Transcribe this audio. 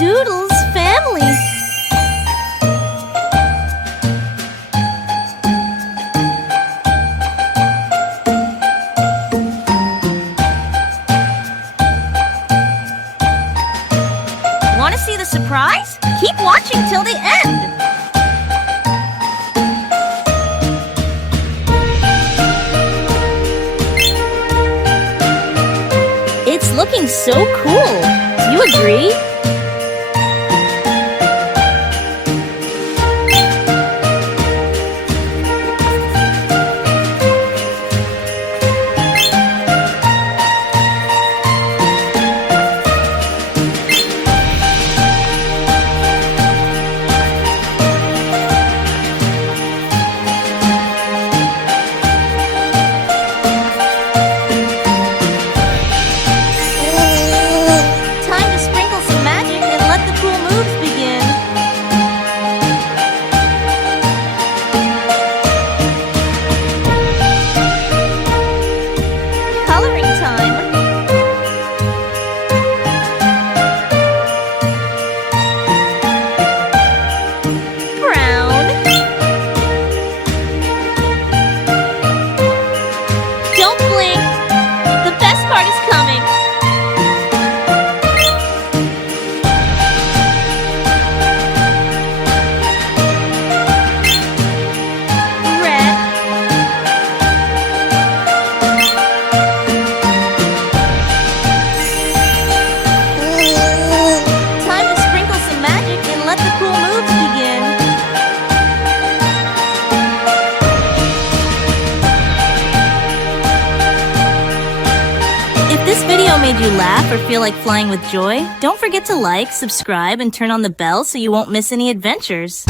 Doodle's family. Want to see the surprise? Keep watching till the end. It's looking so cool. Do you agree? If this video made you laugh or feel like flying with joy, don't forget to like, subscribe, and turn on the bell so you won't miss any adventures.